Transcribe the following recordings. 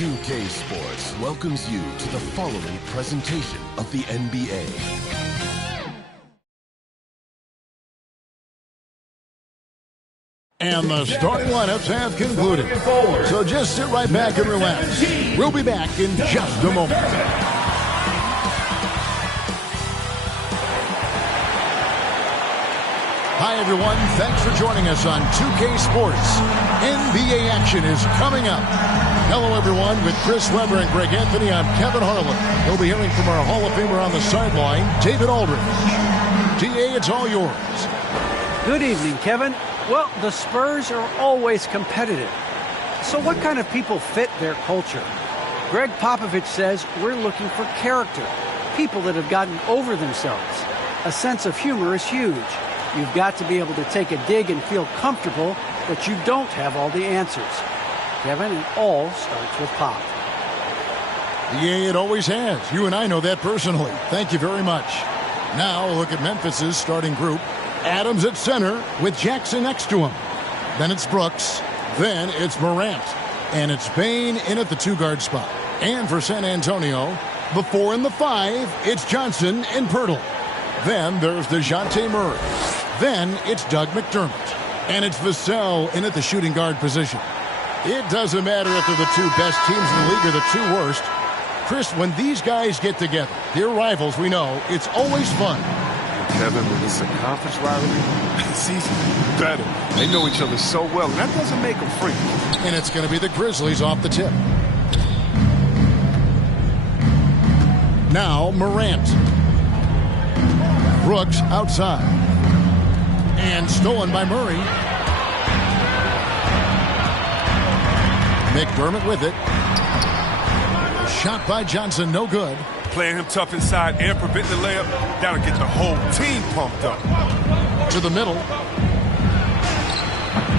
2K Sports welcomes you to the following presentation of the NBA. And the starting lineups have concluded. So just sit right back and relax. We'll be back in just a moment. Hi, everyone. Thanks for joining us on 2K Sports. NBA action is coming up. Hello, everyone. With Chris Webber and Greg Anthony, I'm Kevin Harlan. We'll be hearing from our Hall of Famer on the sideline, David Aldridge. DA, it's all yours. Good evening, Kevin. Well, the Spurs are always competitive. So what kind of people fit their culture? Greg Popovich says we're looking for character, people that have gotten over themselves. A sense of humor is huge. You've got to be able to take a dig and feel comfortable that you don't have all the answers. Kevin, it all starts with Pop. Yeah, it always has. You and I know that personally. Thank you very much. Now, look at Memphis's starting group. Adams at center with Jackson next to him. Then it's Brooks. Then it's Morant. And it's Bane in at the two-guard spot. And for San Antonio, the 4 and the 5, it's Johnson and Pirtle. Then there's DeJounte Murray. Then it's Doug McDermott. And it's Vassell in at the shooting guard position. It doesn't matter if they're the two best teams in the league or the two worst. Chris, when these guys get together, they're rivals, we know, it's always fun. Kevin, when it's a conference rivalry, it's even better. They know each other so well, and that doesn't make them free. And it's going to be the Grizzlies off the tip. Now, Morant. Brooks outside. And stolen by Murray. McDermott with it. Shot by Johnson, no good. Playing him tough inside and preventing the layup, that'll get the whole team pumped up. To the middle.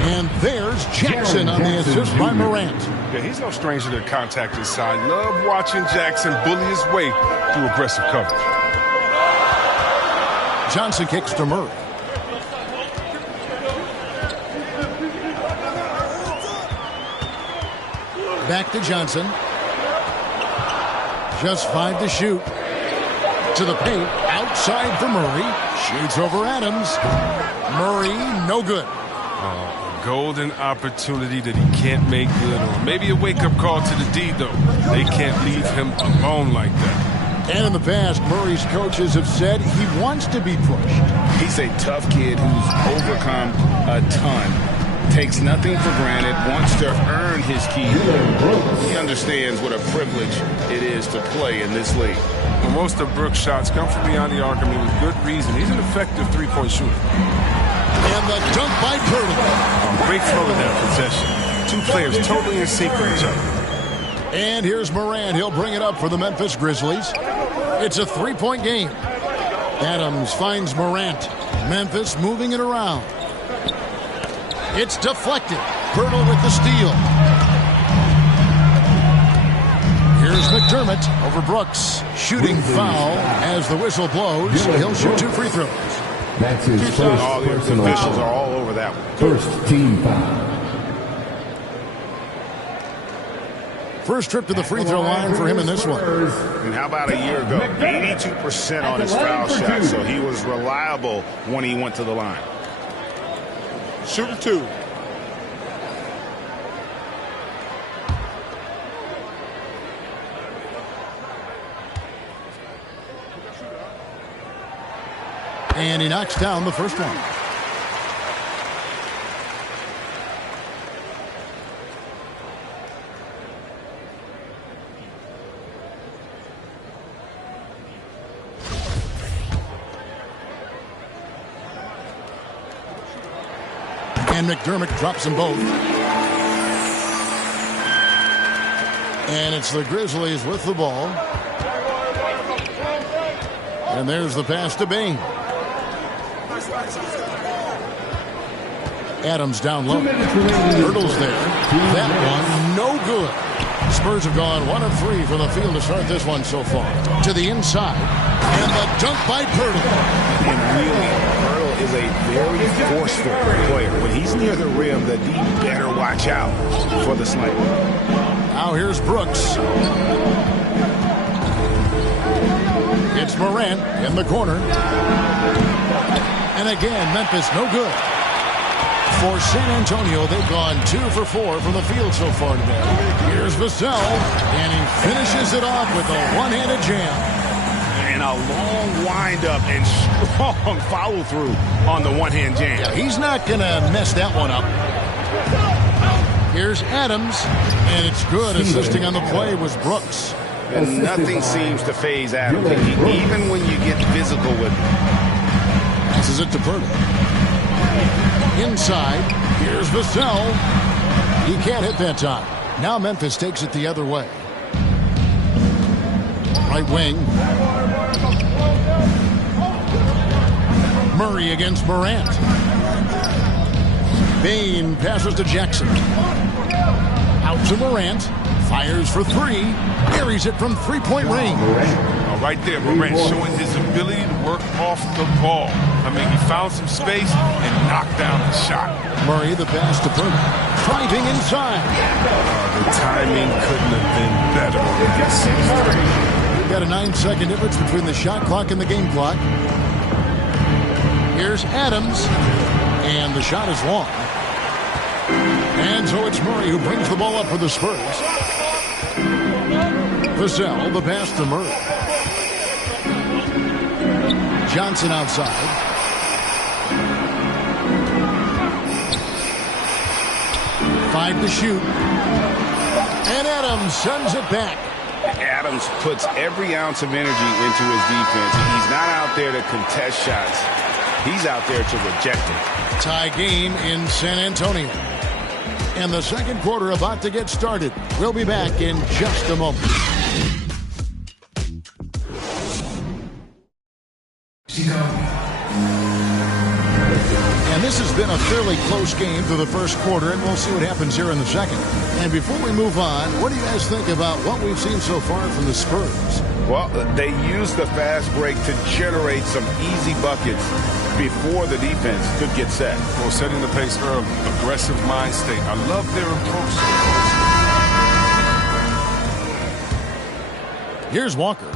And there's Jackson on the assist by Morant. Yeah, he's no stranger to contact inside. Love watching Jackson bully his way through aggressive coverage. Johnson kicks to Murray. Back to Johnson. Just 5 to shoot. To the paint. Outside for Murray. Shoots over Adams. Murray, no good. A golden opportunity that he can't make good on. Maybe a wake-up call to the D, though. They can't leave him alone like that. And in the past, Murray's coaches have said he wants to be pushed. He's a tough kid who's overcome a ton, takes nothing for granted, wants to earn his keys. He understands what a privilege it is to play in this league. Well, most of Brooks' shots come from beyond the arc, I mean, with good reason. He's an effective three-point shooter. And the dunk by Pirtle. Great flow in that possession. Two players totally in sync with each other. And here's Morant. He'll bring it up for the Memphis Grizzlies. It's a three-point game. Adams finds Morant. Memphis moving it around. It's deflected. Pirtle with the steal. Here's McDermott over Brooks. Shooting foul as the whistle blows. He'll shoot 2 free throws. That's his first All the personal officials foul. are all over that one. First team foul. First trip to the free throw line for him in this one. And how about a year ago? 82% on his foul shot, so he was reliable when he went to the line. Shooting 2. And he knocks down the first one. And McDermott drops them both. And it's the Grizzlies with the ball. And there's the pass to Bane. Adams down low. Pirtle's there. That one, no good. Spurs have gone 1 of 3 from the field to start this one so far. To the inside. And the dunk by Pirtle. And really, Pirtle is a very forceful player. When he's near the rim, the D better watch out for the sniper. Now here's Brooks. It's Morant in the corner. And again, Memphis no good. For San Antonio, they've gone 2 for 4 from the field so far today. Here's Vassell, and he finishes it off with a one-handed jam. And a long windup and strong follow-through on the one-hand jam. Yeah, he's not going to mess that one up. Here's Adams, and it's good. Assisting on the play was Brooks. And nothing seems to phase Adams, even when you get physical with him. Passes it to Purdy. Inside, here's Vassell. He can't hit that time. Now Memphis takes it the other way. Right wing. Murray against Morant. Bain passes to Jackson. Out to Morant. Fires for 3. Carries it from three-point range. Right there, Morant showing his ability to work off the ball. I mean, he found some space and knocked down the shot. Murray, the pass to Purdy. Driving inside. The timing couldn't have been better. We've got a 9-second difference between the shot clock and the game clock. Here's Adams. And the shot is long. And so it's Murray who brings the ball up for the Spurs. Vassell, the pass to Murray. Johnson outside. Five to shoot. And Adams sends it back. Adams puts every ounce of energy into his defense. He's not out there to contest shots. He's out there to reject it. Tie game in San Antonio. And the second quarter about to get started. We'll be back in just a moment. And this has been a fairly close game through the first quarter, and we'll see what happens here in the second. And before we move on, what do you guys think about what we've seen so far from the Spurs? Well, they used the fast break to generate some easy buckets before the defense could get set. Well, setting the pace early, aggressive mind state. I love their approach. Here's Walker.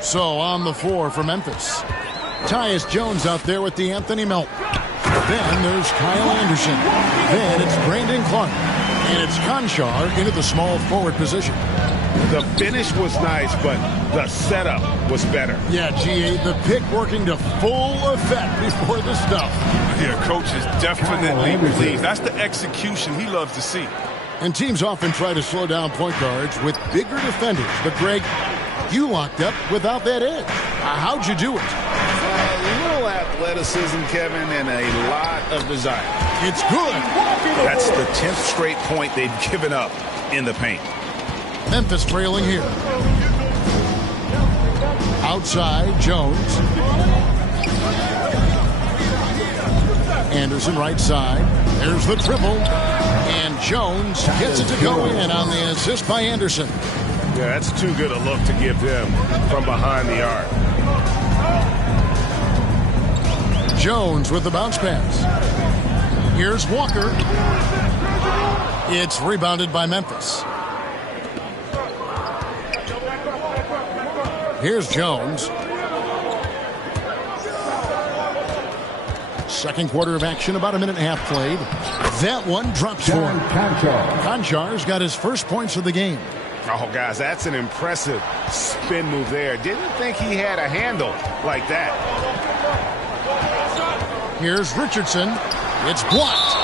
So on the floor for Memphis. Tyus Jones out there with the Anthony Melt. Then there's Kyle Anderson. Then it's Brandon Clark. And it's Conchar into the small forward position. The finish was nice, but the setup was better. Yeah, G8, the pick working to full effect before the stuff. Yeah, coach is definitely relieved. That's the execution he loves to see. And teams often try to slow down point guards with bigger defenders. But, Greg, you locked up without that edge. How'd you do it? A little athleticism, Kevin, and a lot of desire. It's good. That's the 10th straight point they've given up in the paint. Memphis trailing here. Outside, Jones. Anderson right side. There's the dribble. And Jones gets it to go in on the assist by Anderson. Yeah, that's too good a look to give them from behind the arc. Jones with the bounce pass. Here's Walker. It's rebounded by Memphis. Here's Jones. Second quarter of action, about a minute and a half played. That one drops for him. Conchar's got his first points of the game. Oh, guys, that's an impressive spin move there. Didn't think he had a handle like that. Here's Richardson. It's blocked.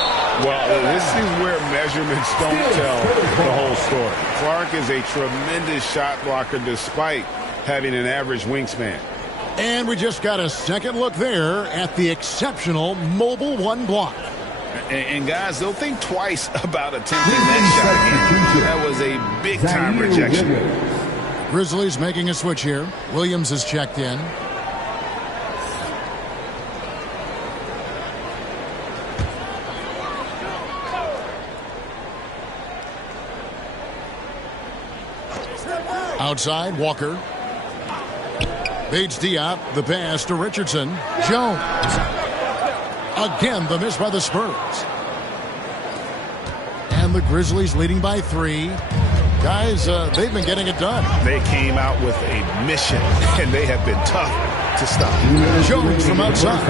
Well, this is where measurements don't tell the whole story. Clark is a tremendous shot blocker despite having an average wingspan. And we just got a second look there at the exceptional mobile one block. And guys, they'll think twice about attempting that shot again. That was a big-time rejection. Grizzlies making a switch here. Williams is checked in. Outside, Walker. Bates Diop, the pass to Richardson. Jones. Again, the miss by the Spurs. And the Grizzlies leading by 3. Guys, they've been getting it done. They came out with a mission, and they have been tough to stop. Jones from outside.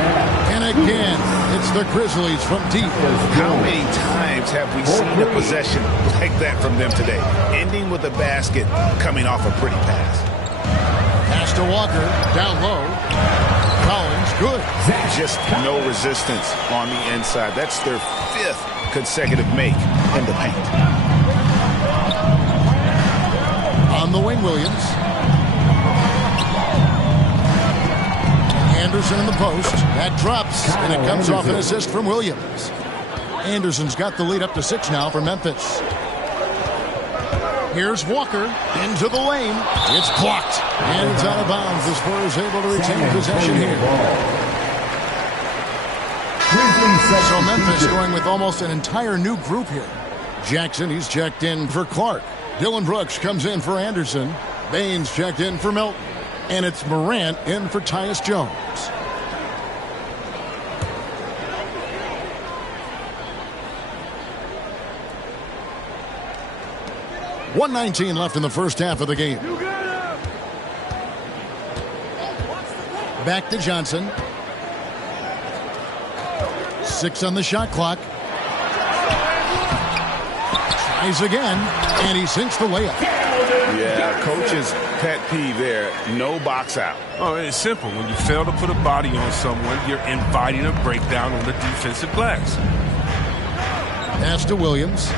And again, it's the Grizzlies from deep. How many times have we seen a possession like that from them today? Ending with a basket, coming off a pretty pass. Pass to Walker, down low. Collins, good. Just no resistance on the inside. That's their 5th consecutive make in the paint. On the wing, Williams. Anderson in the post. That drops, and it comes off an assist from Williams. Anderson's got the lead up to 6 now for Memphis. Here's Walker into the lane. It's blocked, and it's out of bounds. The Spurs able to retain possession here. So Memphis going with almost an entire new group here. Jackson, he's checked in for Clark. Dylan Brooks comes in for Anderson. Baines checked in for Milton. And it's Morant in for Tyus Jones. .119 left in the first half of the game. Back to Johnson. 6 on the shot clock. Tries again, and he sinks the layup. Yeah, coach's pet peeve there. No box out. Oh, it's simple. When you fail to put a body on someone, you're inviting a breakdown on the defensive glass. Pass to Williams.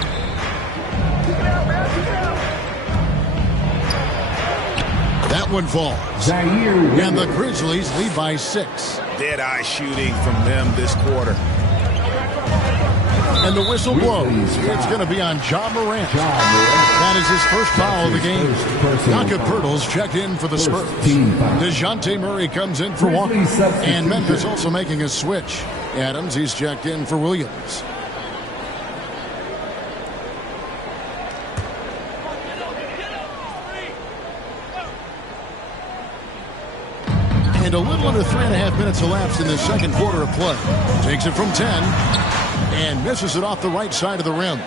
That one falls. And the Grizzlies lead by 6. Dead-eye shooting from them this quarter. And the whistle blows. It's going to be on Ja Morant. That is his first foul of the game. Jakob Poeltl's checked in for the Spurs. DeJounte Murray comes in for Walker. And Memphis also making a switch. Adams, he's checked in for Williams. And a little under 3.5 minutes elapsed in the second quarter of play. Takes it from 10 and misses it off the right side of the rim.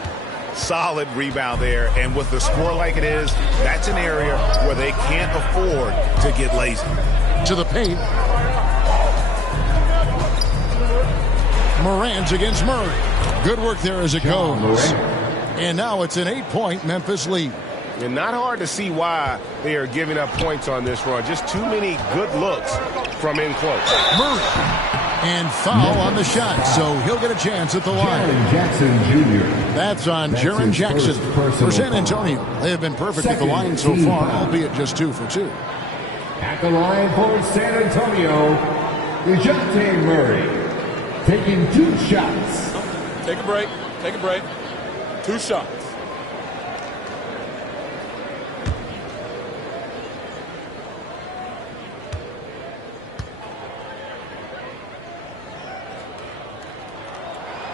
Solid rebound there, and with the score like it is, that's an area where they can't afford to get lazy. To the paint. Morant against Murray. Good work there as it goes. And now it's an 8-point Memphis lead. And not hard to see why they are giving up points on this run. Just too many good looks from in close. Murray. And foul on the shot, so he'll get a chance at the line. Jackson Jr. That's on Jaren Jackson for San Antonio. They have been perfect at the line so far, albeit just 2 for 2. At the line for San Antonio, DeJounte Murray, taking 2 shots. Take a break. Take a break. 2 shots.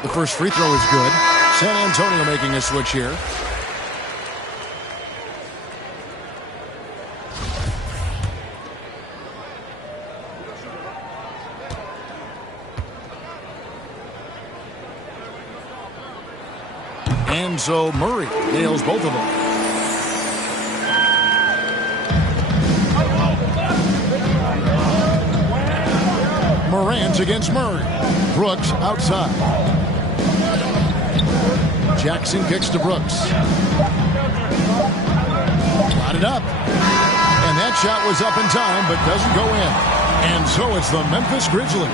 The first free throw is good. San Antonio making a switch here. And so Murray nails both of them. Morant against Murray. Brooks outside. Jackson kicks to Brooks. Got it up. And that shot was up in time, but doesn't go in. And so it's the Memphis Grizzlies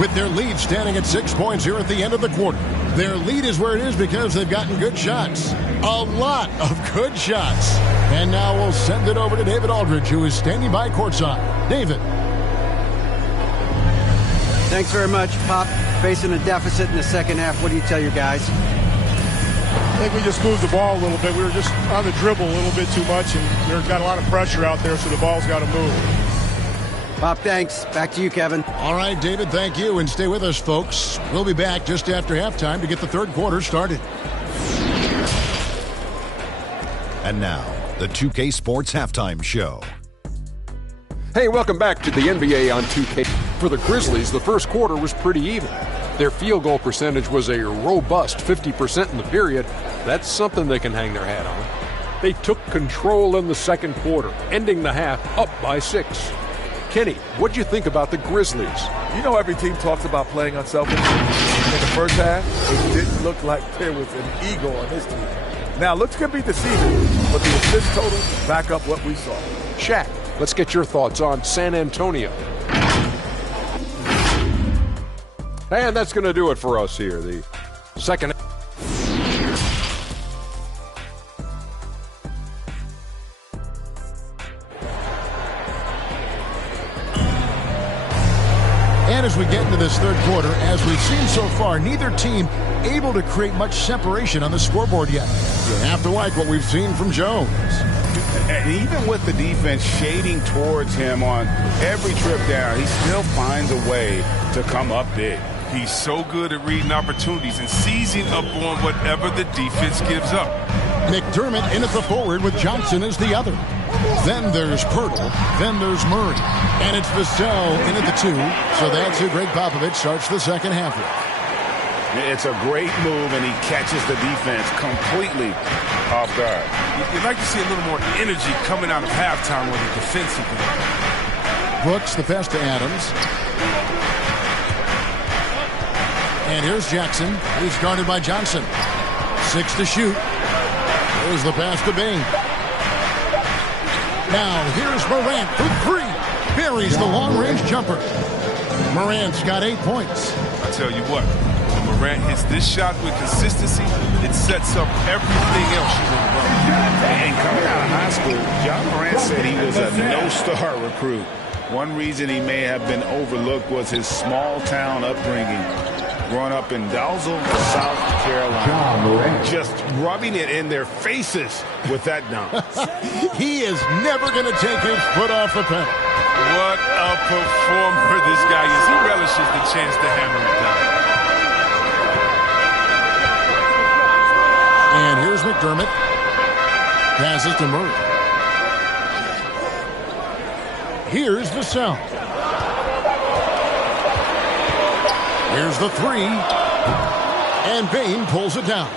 with their lead standing at 6 points here at the end of the quarter. Their lead is where it is because they've gotten good shots. A lot of good shots. And now we'll send it over to David Aldridge, who is standing by courtside. David. Thanks very much, Pop. Facing a deficit in the second half, what do you tell your guys? I think we just moved the ball a little bit. We were just on the dribble a little bit too much, and we've got a lot of pressure out there, so the ball's got to move. Pop, thanks. Back to you, Kevin. All right, David, thank you. And stay with us, folks. We'll be back just after halftime to get the third quarter started. And now, the 2K Sports Halftime Show. Hey, welcome back to the NBA on 2K. For the Grizzlies, the first quarter was pretty even. Their field goal percentage was a robust 50% in the period. That's something they can hang their hat on. They took control in the second quarter, ending the half up by 6. Kenny, what'd you think about the Grizzlies? You know, every team talks about playing unselfish. In the first half, it didn't look like there was an ego on this team. Now, looks could be deceiving, but the assist total back up what we saw. Shaq, let's get your thoughts on San Antonio. And that's going to do it for us here. The second. And as we get into this third quarter, as we've seen so far, neither team able to create much separation on the scoreboard yet. You have to like what we've seen from Jones. And even with the defense shading towards him on every trip down, he still finds a way to come up big. He's so good at reading opportunities and seizing up on whatever the defense gives up. McDermott in at the forward with Johnson as the other. Then there's Pirtle. Then there's Murray. And it's Vassell in at the 2. So that's who Greg Popovich starts the second half with. It's a great move, and he catches the defense completely off guard. You'd like to see a little more energy coming out of halftime on the defensive end. Brooks, the pass to Adams. And here's Jackson. He's guarded by Johnson. 6 to shoot. Here's the pass to Bain. Now here's Morant for 3. Buries the long-range jumper. Morant's got 8 points. I tell you what, when Morant hits this shot with consistency, it sets up everything else you want to run. And coming out of high school, John Morant said he was a no-star recruit. One reason he may have been overlooked was his small-town upbringing. Growing up in Dalzell, South Carolina. Just rubbing it in their faces with that dunk. He is never going to take his foot off the pedal. What a performer this guy is. He relishes the chance to hammer it down. And here's McDermott. Passes to Murray. Here's Vassell. Here's the 3. And Bain pulls it down.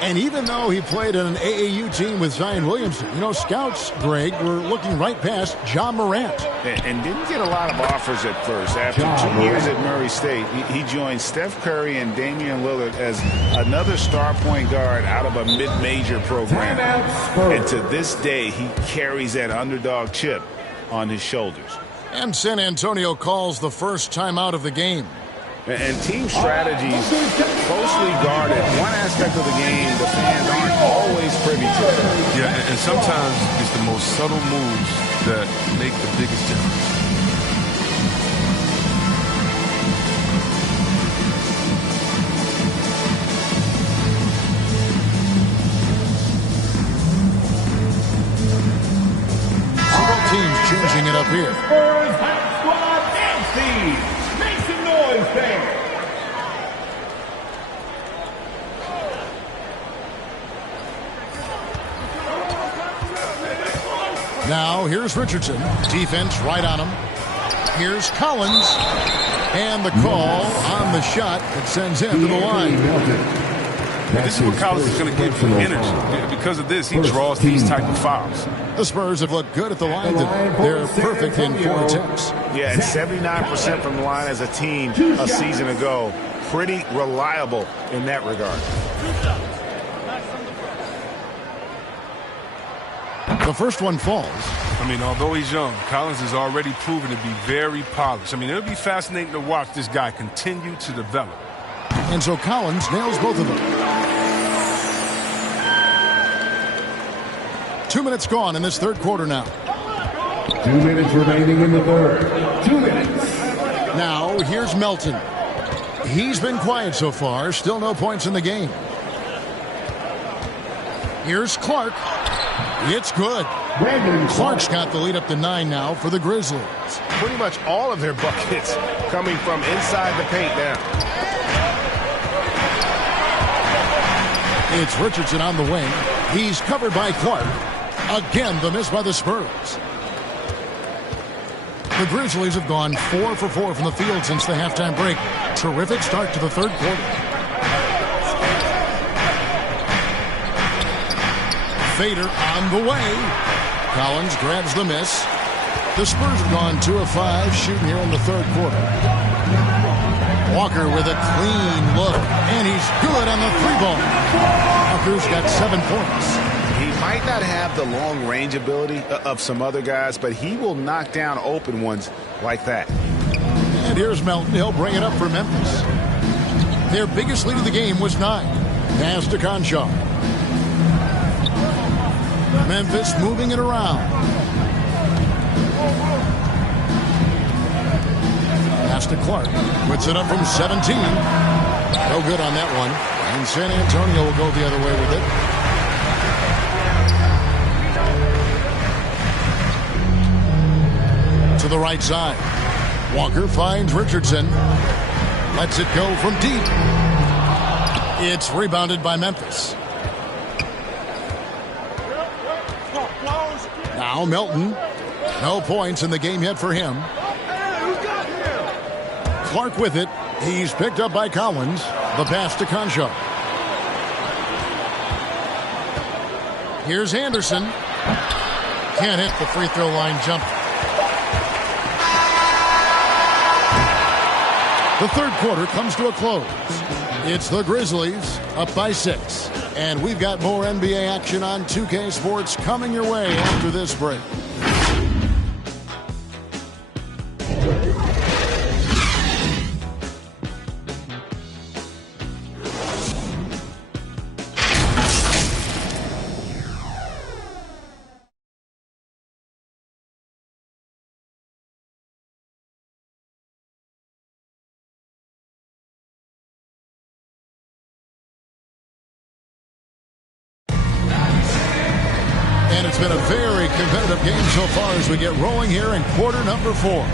And even though he played on an AAU team with Zion Williamson, you know, scouts, Greg, were looking right past John Morant. And didn't get a lot of offers at first. After 2 years at Murray State, he joined Steph Curry and Damian Lillard as another star point guard out of a mid-major program. And to this day, he carries that underdog chip on his shoulders. And San Antonio calls the first timeout of the game. And team strategies closely guarded. One aspect of the game the fans aren't always privy to. Yeah, and sometimes it's the most subtle moves that make the biggest difference. So both teams changing it up here. SPURS Hot Squad MC. Make some noise there. Now here's Richardson. Defense right on him. Here's Collins. And the call on the shot that sends him to the line. This is what Collins is going to give you energy. Because of this, he draws these type of fouls. The Spurs have looked good at the line. They're perfect in 4 attempts. Yeah, and 79% from the line as a team a season ago. Pretty reliable in that regard. The first one falls. I mean, although he's young, Collins has already proven to be very polished. I mean, it'll be fascinating to watch this guy continue to develop. And so Collins nails both of them. 2 minutes gone in this third quarter now. 2 minutes remaining in the third. 2 minutes. Now, here's Melton. He's been quiet so far. Still no points in the game. Here's Clark. It's good. Clark's got the lead up to 9 now for the Grizzlies. Pretty much all of their buckets coming from inside the paint now. It's Richardson on the wing. He's covered by Clark. Again, the miss by the Spurs. The Grizzlies have gone 4 for 4 from the field since the halftime break. Terrific start to the third quarter. Fader on the way. Collins grabs the miss. The Spurs have gone 2 of 5 shooting here in the third quarter. Walker with a clean look, and he's good on the three ball. Walker's got 7 points. He might not have the long range ability of some other guys, but he will knock down open ones like that. And here's Melton. He'll bring it up for Memphis. Their biggest lead of the game was 9. Pass to Conchar. Memphis moving it around. Pass to Clark. Puts it up from 17. No good on that one. And San Antonio will go the other way with it. To the right side. Walker finds Richardson. Lets it go from deep. It's rebounded by Memphis. Now Melton. No points in the game yet for him. Clark with it. He's picked up by Collins. The pass to Conchar. Here's Anderson. Can't hit the free throw line jump. The third quarter comes to a close. It's the Grizzlies up by 6. And we've got more NBA action on 2K Sports coming your way after this break. And it's been a very competitive game so far as we get rolling here in quarter number 4.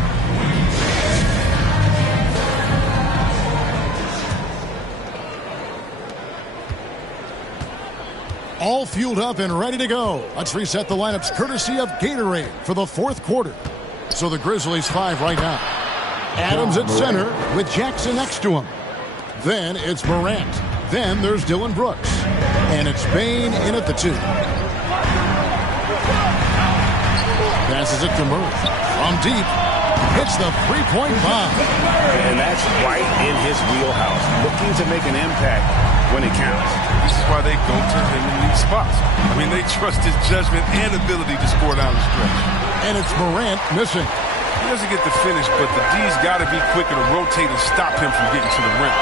All fueled up and ready to go. Let's reset the lineups courtesy of Gatorade for the fourth quarter. So the Grizzlies 5 right now. Adams at center with Jackson next to him. Then it's Morant. Then there's Dylan Brooks. And it's Bain in at the 2. Passes it to Murray. From deep. Hits the three-point bomb. And that's right in his wheelhouse. Looking to make an impact when it counts. This is why they go to him in these spots. I mean, they trust his judgment and ability to score down the stretch. And it's Morant missing. He doesn't get the finish, but the D's got to be quicker to rotate and stop him from getting to the rim.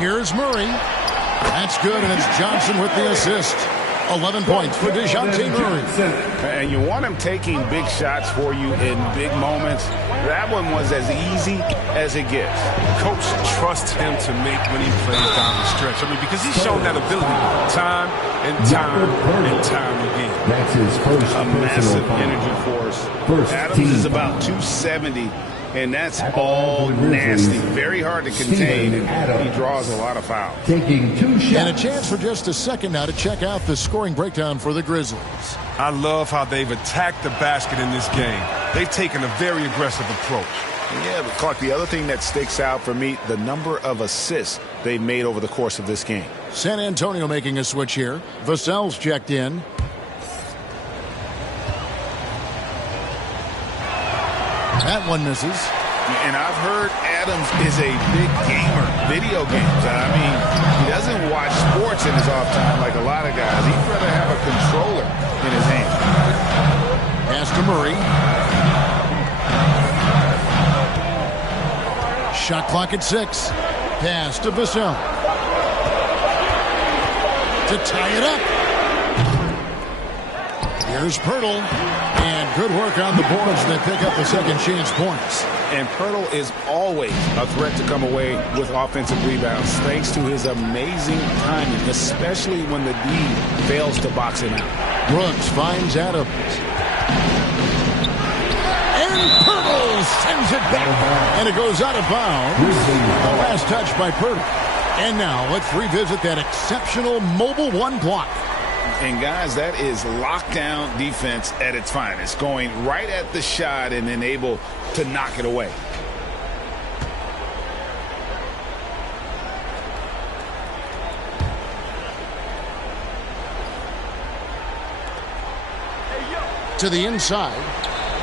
Here's Murray. That's good, and it's Johnson with the assist. 11 points for DeJounte Murray. And you want him taking big shots for you in big moments. That one was as easy as it gets. Coach trusts him to make when he plays down the stretch. I mean, because he's shown that ability time and time and time again. That's his first a massive energy force. Adams is about 270. And that's all nasty. Very hard to contain, and he draws a lot of fouls. Taking 2 shots. And a chance for just a second now to check out the scoring breakdown for the Grizzlies. I love how they've attacked the basket in this game. They've taken a very aggressive approach. Yeah, but Clark, the other thing that sticks out for me, the number of assists they've made over the course of this game. San Antonio making a switch here. Vassell's checked in. That one misses. And I've heard Adams is a big gamer, video games. I mean, he doesn't watch sports in his off time like a lot of guys. He'd rather have a controller in his hand. Pass to Murray. Shot clock at 6. Pass to Vassell. To tie it up. Here's Pirtle. And good work on the boards. They pick up the second chance points. And Pirtle is always a threat to come away with offensive rebounds thanks to his amazing timing, especially when the D fails to box him out. Brooks finds Adams. And Pirtle sends it back. And it goes out of bounds. The last touch by Pirtle. And now let's revisit that exceptional Mobile 1 block. And, guys, that is lockdown defense at its finest, going right at the shot and then able to knock it away. To the inside.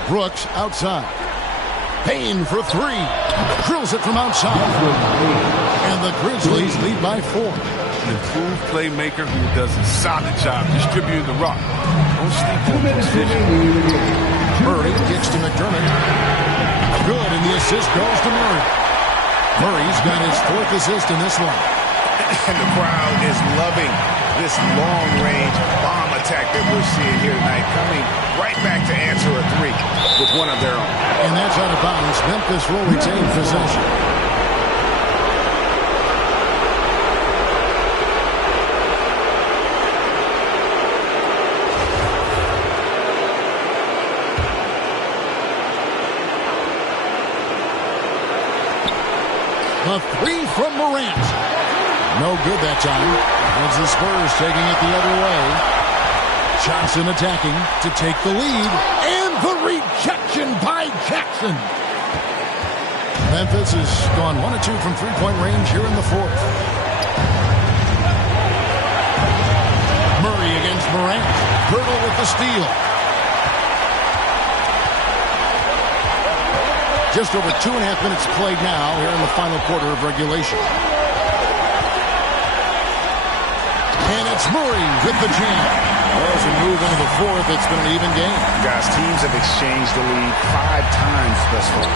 Brooks outside. Payne for three. Drills it from outside. And the Grizzlies lead by 4. An improved playmaker who does a solid job distributing the rock. Don't sleep on this vision. Murray kicks to McDermott. Good, and the assist goes to Murray. Murray's got his 4th assist in this one. And the crowd is loving this long-range bomb attack that we're seeing here tonight, coming right back to answer a 3 with one of their own. And that's out of bounds. Memphis will retain possession. A 3 from Morant. No good that time. It's the Spurs taking it the other way. Johnson attacking to take the lead. And the rejection by Jackson. Memphis has gone 1 of 2 from three-point range here in the 4th. Murray against Morant. Hurdle with the steal. Just over 2.5 minutes played now here in the final quarter of regulation. And it's Murray with the jam. Well, as we move into the 4th, it's been an even game. Guys, teams have exchanged the lead 5 times thus far.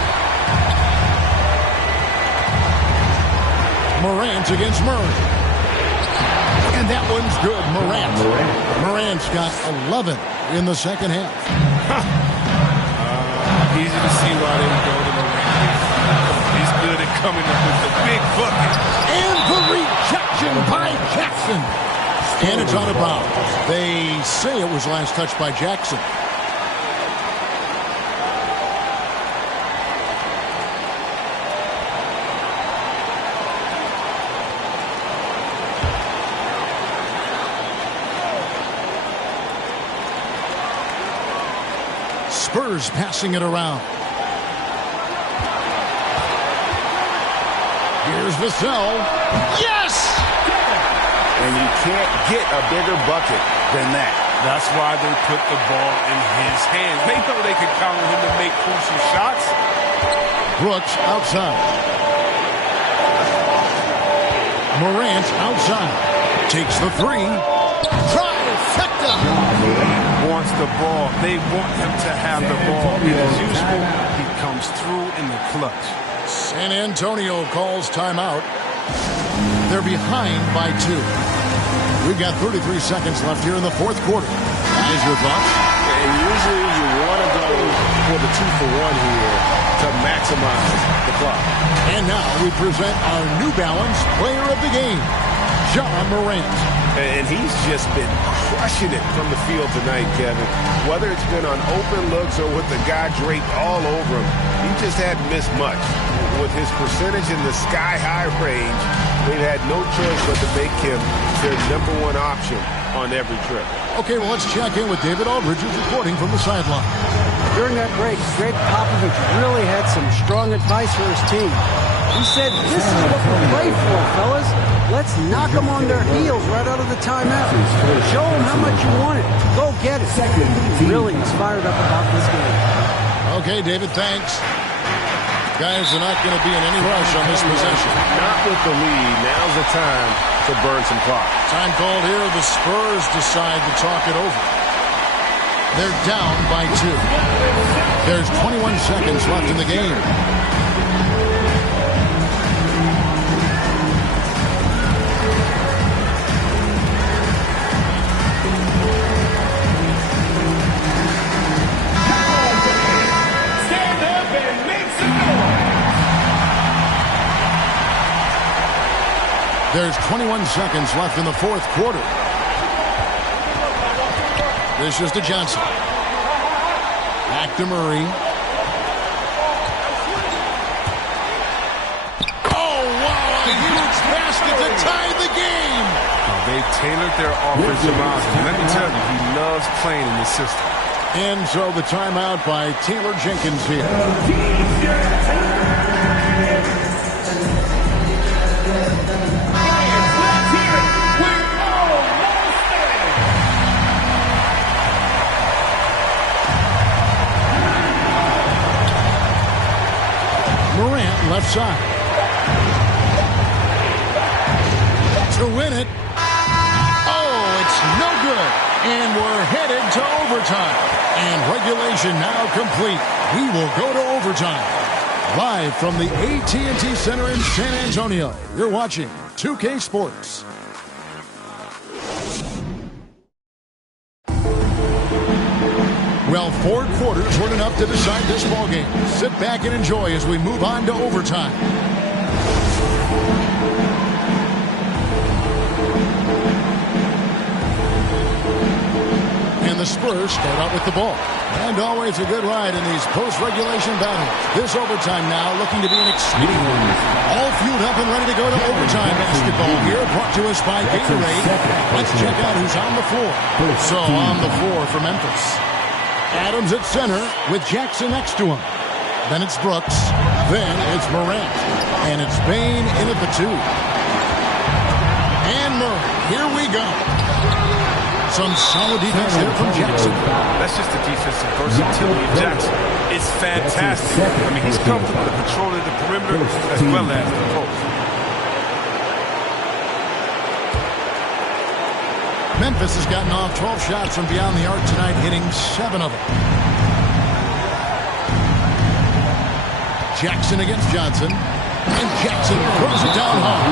Morant against Murray. And that one's good. Morant's got 11 in the second half. Easy to see why they would go to Morant. He's good at coming up with the big bucket. And the rejection by Jackson. And it's out of bounds. They say it was last touched by Jackson. Spurs passing it around. Here's Vassell. Yes! And you can't get a bigger bucket than that. That's why they put the ball in his hands. They know they can count on him to make crucial shots. Brooks outside. Morant outside. Takes the 3. Trifecta! Wants the ball. They want him to have the ball. It is useful. He comes through in the clutch. San Antonio calls timeout. They're behind by 2. We've got 33 seconds left here in the 4th quarter. Guys, your thoughts? And usually you want to go for the 2-for-1 here to maximize the clock. And now we present our New Balance player of the game, John Morant. And he's just been crushing it from the field tonight, Kevin. Whether it's been on open looks or with the guy draped all over him, he just hadn't missed much. With his percentage in the sky-high range, they've had no choice but to make him their #1 option on every trip. Okay, well, let's check in with David Aldridge, who's reporting from the sideline. During that break, Greg Popovich really had some strong advice for his team. He said, this is what we play for, fellas. Let's knock them on their heels right out of the timeout. Show them how much you want it. Go get it. Really is fired up about this game. Okay, David, thanks. Guys are not going to be in any rush on this possession. Not with the lead. Now's the time to burn some clock. Time called here. The Spurs decide to talk it over. They're down by 2. There's 21 seconds left in the game. There's 21 seconds left in the 4th quarter. This is to Johnson. Back to Murray. Oh, wow, a huge basket to tie the game. They've tailored their offense around him. Let me tell you, he loves playing in this system. And so the timeout by Taylor Jenkins here. Morant left side. To win it. Oh, it's no good. And we're headed to overtime. And regulation now complete. We will go to overtime. Live from the AT&T Center in San Antonio, you're watching 2K Sports. Well, 4 quarters weren't enough to decide this ballgame. Sit back and enjoy as we move on to overtime. And the Spurs start out with the ball. And always a good ride in these post-regulation battles. This overtime now looking to be an exciting one. All fueled up and ready to go to overtime basketball here, brought to us by Gatorade. Let's check out who's on the floor. So on the floor for Memphis, Adams at center with Jackson next to him. Then it's Brooks. Then it's Morant. And it's Bane in at the 2. And Murray. Here we go. Some solid defense there from Jackson. That's just the defensive versatility of Jackson. It's fantastic. I mean, he's comfortable in controlling the perimeter as well as the post. Memphis has gotten off 12 shots from beyond the arc tonight, hitting 7 of them. Jackson against Johnson. And Jackson throws it down hard.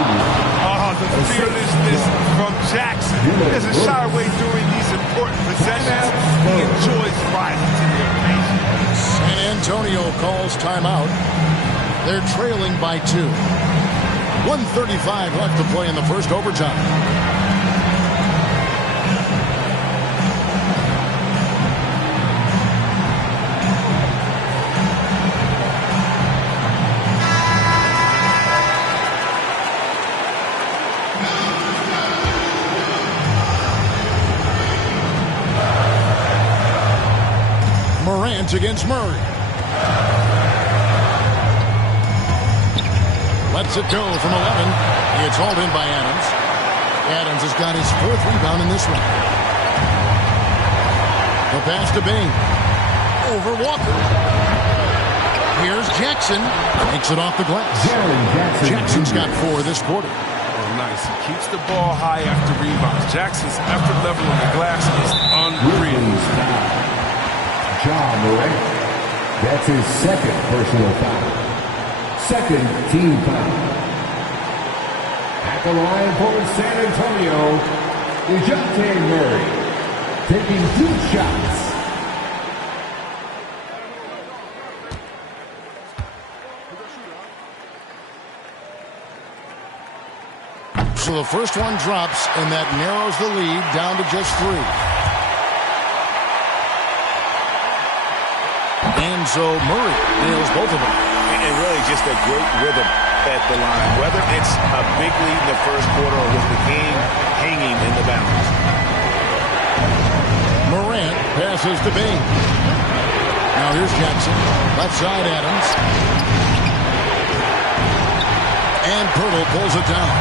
Oh, the fearlessness from Jackson. He doesn't shy away during these important possessions. He enjoys rising to the occasion. San Antonio calls timeout. They're trailing by 2. 1:35 left to play in the first overtime. Morant against Murray. Lets it go from 11. It's hauled in by Adams. Adams has got his 4th rebound in this one. The pass to Bane. Over Walker. Here's Jackson. Takes it off the glass. Jackson's got 4 this quarter. Oh, nice. He keeps the ball high after rebounds. Jackson's effort level on the glass is unreal. John Morant. That's his 2nd personal foul. 2nd team foul. At the line for San Antonio, DeJounte Murray, taking 2 shots. So the first one drops, and that narrows the lead down to just 3. And so Murray nails both of them. And really just a great rhythm at the line. Whether it's a big lead in the first quarter or with the game hanging in the balance. Morant passes to Bane. Now here's Jackson. Left side Adams. And Pirtle pulls it down.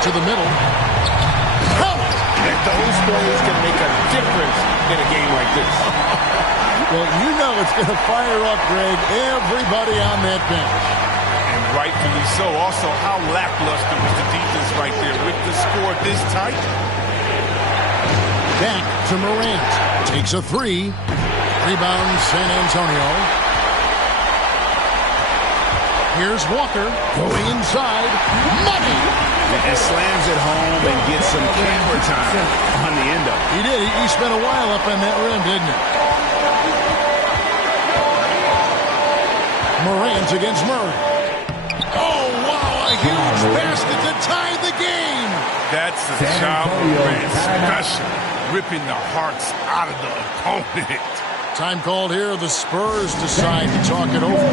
To the middle. And those plays can make a difference in a game like this. Well, you know it's going to fire up, Greg, everybody on that bench. And rightfully so. Also, how lackluster was the defense right there with the score this tight? Back to Morant. Takes a 3. Rebound San Antonio. Here's Walker going inside. Money! And slams it home and gets some camera time on the end of it. He did. He spent a while up on that rim, didn't he? Morant against Murray. Oh, wow, a huge basket to tie the game. That's a job Morant special, ripping the hearts out of the opponent. Time called here. The Spurs decide to talk it over.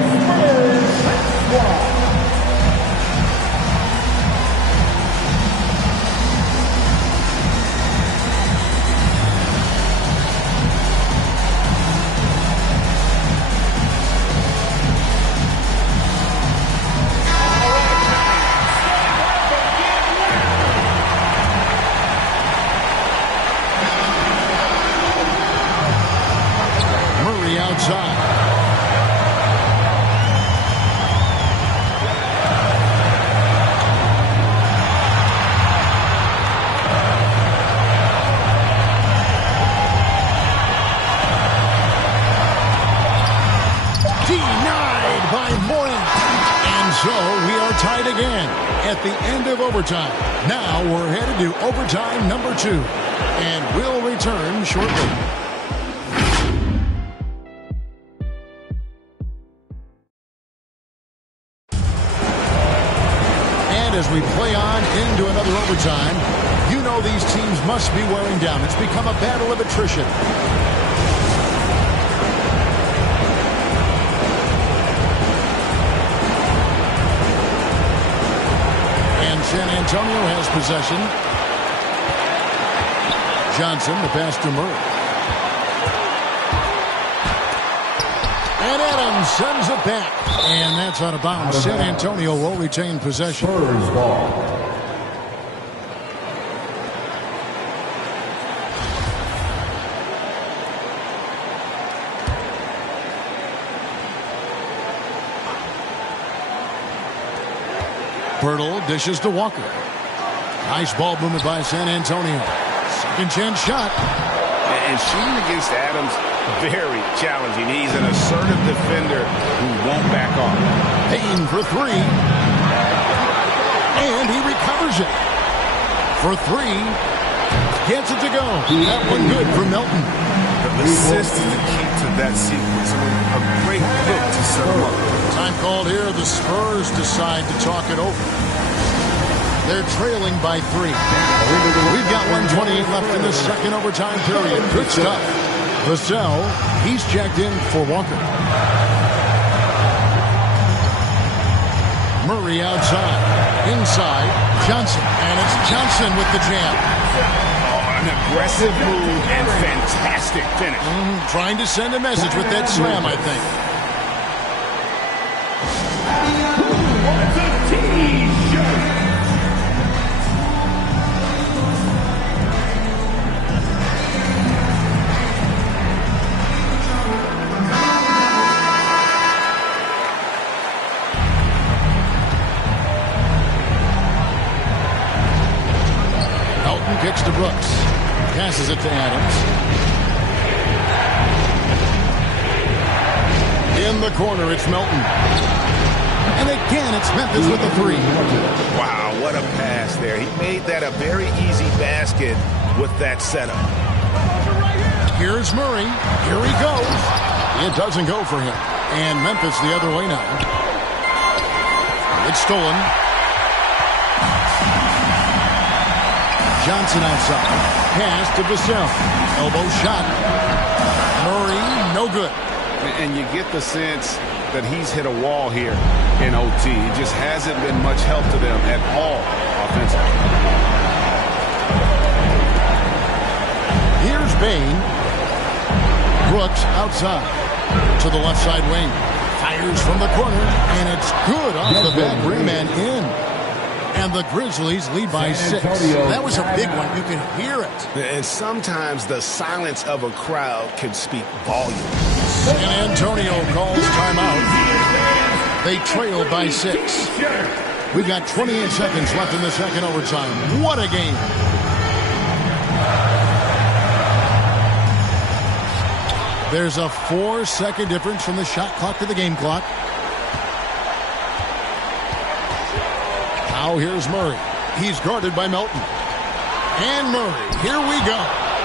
so we are tied again at the end of overtime. Now we're headed to overtime number 2, and we'll return shortly. And as we play on into another overtime, you know these teams must be wearing down. It's become a battle of attrition. San Antonio has possession. Johnson, the pass to Murray. And Adams sends it back. And that's out of bounds. San Antonio will retain possession. SPURS ball. Bertle dishes to Walker. Nice ball movement by San Antonio. Second chance shot. And shooting against Adams, very challenging. He's an assertive defender who won't back off. Payne for 3. And he recovers it. For 3. Gets it to go. That one good for Melton. The assist is the key to that sequence. A great hook to set him up. Time called here. The Spurs decide to talk it over. They're trailing by 3. We've got 1:28 left in the second overtime period. Good stuff. Vassell, he's checked in for Walker. Murray outside. Inside. Johnson. And it's Johnson with the jam. An aggressive move and fantastic finish. Trying to send a message with that slam, I think. Melton kicks to Brooks. Passes it to Adams. In the corner, it's Melton. And again, it's Memphis with the 3. Wow, what a pass there. He made that a very easy basket with that setup. Here's Murray. Here he goes. It doesn't go for him. And Memphis the other way now. It's stolen. Johnson outside. Pass to Vassell. Elbow shot. Murray, no good. And you get the sense that he's hit a wall here in OT. He just hasn't been much help to them at all offensively. Here's Payne. Brooks outside to the left side wing. Fires from the corner, and it's good off the back rim and in. And the Grizzlies lead by 6. That was a big one. You can hear it. And sometimes the silence of a crowd can speak volumes. San Antonio calls timeout. They trail by 6. We've got 28 seconds left in the second overtime. What a game. There's a 4-second difference from the shot clock to the game clock. Now here's Murray. He's guarded by Melton. And Murray, here we go.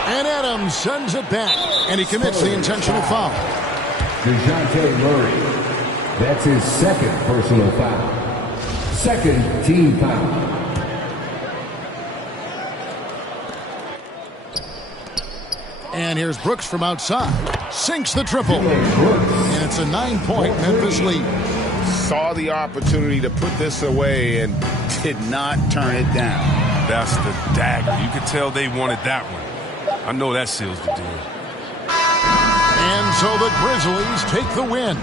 And Adams sends it back. And he commits the intentional foul. DeJounte Murray. That's his second personal foul. Second team foul. And here's Brooks from outside. Sinks the triple. And it's a 9-point Memphis lead. Saw the opportunity to put this away and did not turn it down. That's the dagger. You could tell they wanted that one. I know that seals the deal. And so the Grizzlies take the win.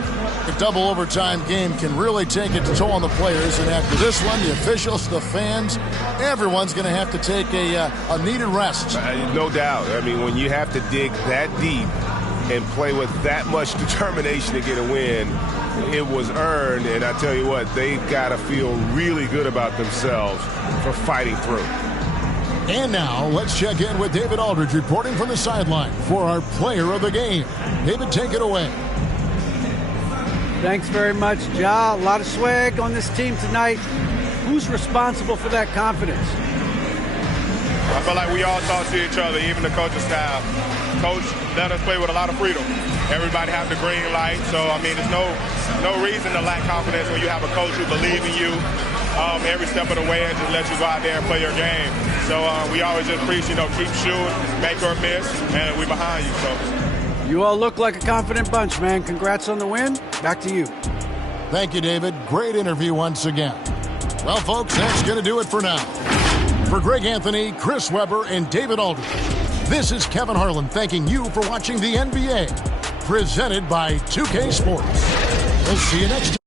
The double overtime game can really take its toll on the players. And after this one, the officials, the fans, everyone's going to have to take a needed rest. No doubt. I mean, when you have to dig that deep and play with that much determination to get a win, it was earned. And I tell you what, they've got to feel really good about themselves for fighting through. And now, let's check in with David Aldridge reporting from the sideline for our player of the game. David, take it away. Thanks very much, Ja. A lot of swag on this team tonight. Who's responsible for that confidence? I feel like we all talk to each other, even the coaching staff. Coach let us play with a lot of freedom. Everybody have the green light, so I mean, there's no reason to lack confidence when you have a coach who believes in you every step of the way and just let you go out there and play your game. So we always just preach, keep shooting, make or miss, and we behind you. So you all look like a confident bunch, man. Congrats on the win. Back to you. Thank you, David. Great interview once again. Well, folks, that's going to do it for now. For Greg Anthony, Chris Webber, and David Aldridge, this is Kevin Harlan thanking you for watching the NBA, presented by 2K Sports. We'll see you next time.